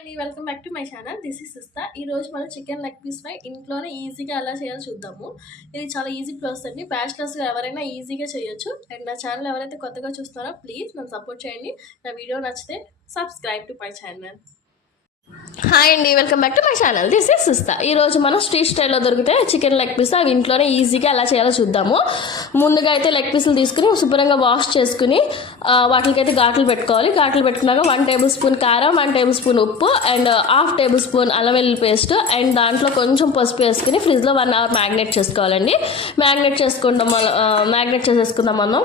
అండి welcome back to my channel. This is సిస్తా. ఈ రోజు మనం చికెన్ లెగ్ పీస్ ఫ్రై ఇంట్లోనే ఈజీగా ఎలా చేయాలో చూద్దాము. ఇది చాలా ఈజీ ప్రాసెస్ అండి. బ్యాచిలర్స్గా ఎవరైనా ఈజీగా చేయొచ్చు. అండ్ నా ఛానల్ ఎవరైతే కొత్తగా చూస్తున్నారో ప్లీజ్ నన్ను సపోర్ట్ చేయండి. నా వీడియో నచ్చితే subscribe to my channel. Hi అండి, welcome back to my channel. This is సిస్తా. ఈరోజు మనం స్ట్రీట్ స్టైల్లో దొరికితే చికెన్ లెగ్ పీస్ అవి ఇంట్లోనే ఈజీగా ఎలా చేయాలో చూద్దాము. ముందుగా అయితే లెగ్ పీసులు తీసుకుని శుభ్రంగా వాష్ చేసుకుని వాటికైతే ఘాట్లు పెట్టుకోవాలి. ఘాట్లు పెట్టుకున్నాక 1 టేబుల్ స్పూన్ కారం, 1 టేబుల్ స్పూన్ ఉప్పు అండ్ 1/2 టేబుల్ స్పూన్ అల్లం వెల్లుల్లి పేస్ట్ అండ్ దాంట్లో కొంచెం పసుపు వేసుకుని ఫ్రిడ్జ్లో 1 అవర్ మ్యాగ్నేట్ చేసుకోవాలండి. మ్యాగ్నేట్ చేసేసుకుందాం మనం.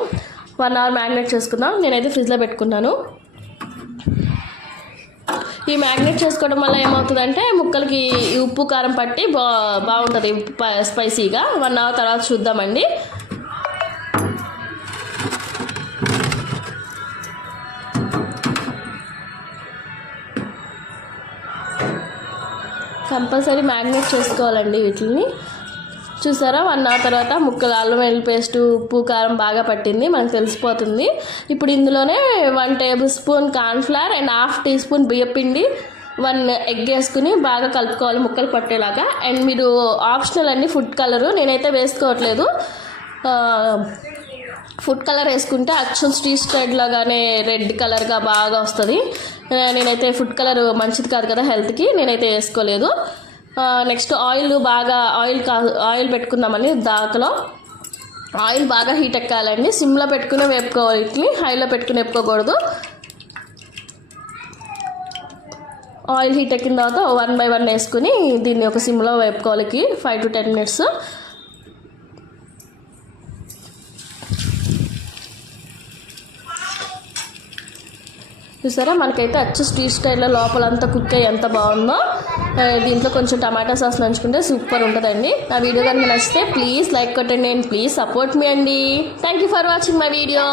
1 అవర్ మ్యాగ్నేట్ చేసుకుందాం. నేనైతే ఫ్రిడ్జ్లో పెట్టుకున్నాను. ఈ మ్యాగ్నేట్ చేసుకోవడం వల్ల ఏమవుతుందంటే ముక్కలకి ఉప్పు కారం పట్టి బాగుంటుంది స్పైసీగా. 1 అవర్ తర్వాత చూద్దామండి. కంపల్సరీ మ్యాగ్నేట్ చేసుకోవాలండి వీటిని. చూసారా, 1 అవర్ తర్వాత ముక్కలు అల్లం వెల్లుల్లి పేస్ట్ ఉప్పు కారం బాగా పట్టింది, మనకు తెలిసిపోతుంది. ఇప్పుడు ఇందులోనే 1 tablespoon cornflour and 1/2 teaspoon బియ్యపిండి 1 ఎగ్ వేసుకుని బాగా కలుపుకోవాలి ముక్కలు పట్టేలాగా. అండ్ మీరు ఆప్షనల్ అండి ఫుడ్ కలరు, నేనైతే వేసుకోవట్లేదు. ఫుడ్ కలర్ వేసుకుంటే అచ్చం స్ట్రీట్ స్టైల్ లాగానే రెడ్ కలర్గా బాగా వస్తుంది. నేనైతే ఫుడ్ కలర్ మంచిది కాదు కదా హెల్త్కి, నేనైతే వేసుకోలేదు. నెక్స్ట్ ఆయిల్ పెట్టుకుందామని దాకలో ఆయిల్ బాగా హీట్ ఎక్కాలండి. సిమ్లో పెట్టుకుని వేపుకోవాలి, వీటిని హైలో పెట్టుకుని వేపుకోకూడదు. ఆయిల్ హీట్ ఎక్కిన తర్వాత 1 by 1 వేసుకుని దీన్ని ఒక సిమ్లో వేపుకోవాలి 5 to 10 minutes. చూసారా, మనకైతే అచ్చు స్ట్రీట్ స్టైల్లో లోపలంతా కుక్ అయ్యి ఎంత బాగుందో. దీంట్లో కొంచెం టమాటా సాస్ నంచుకుంటే సూపర్ ఉంటుందండి. నా వీడియో కనుక నచ్చితే ప్లీజ్ లైక్ కొట్టండి అండ్ ప్లీజ్ సపోర్ట్ మీ అండి. Thank you for watching my video.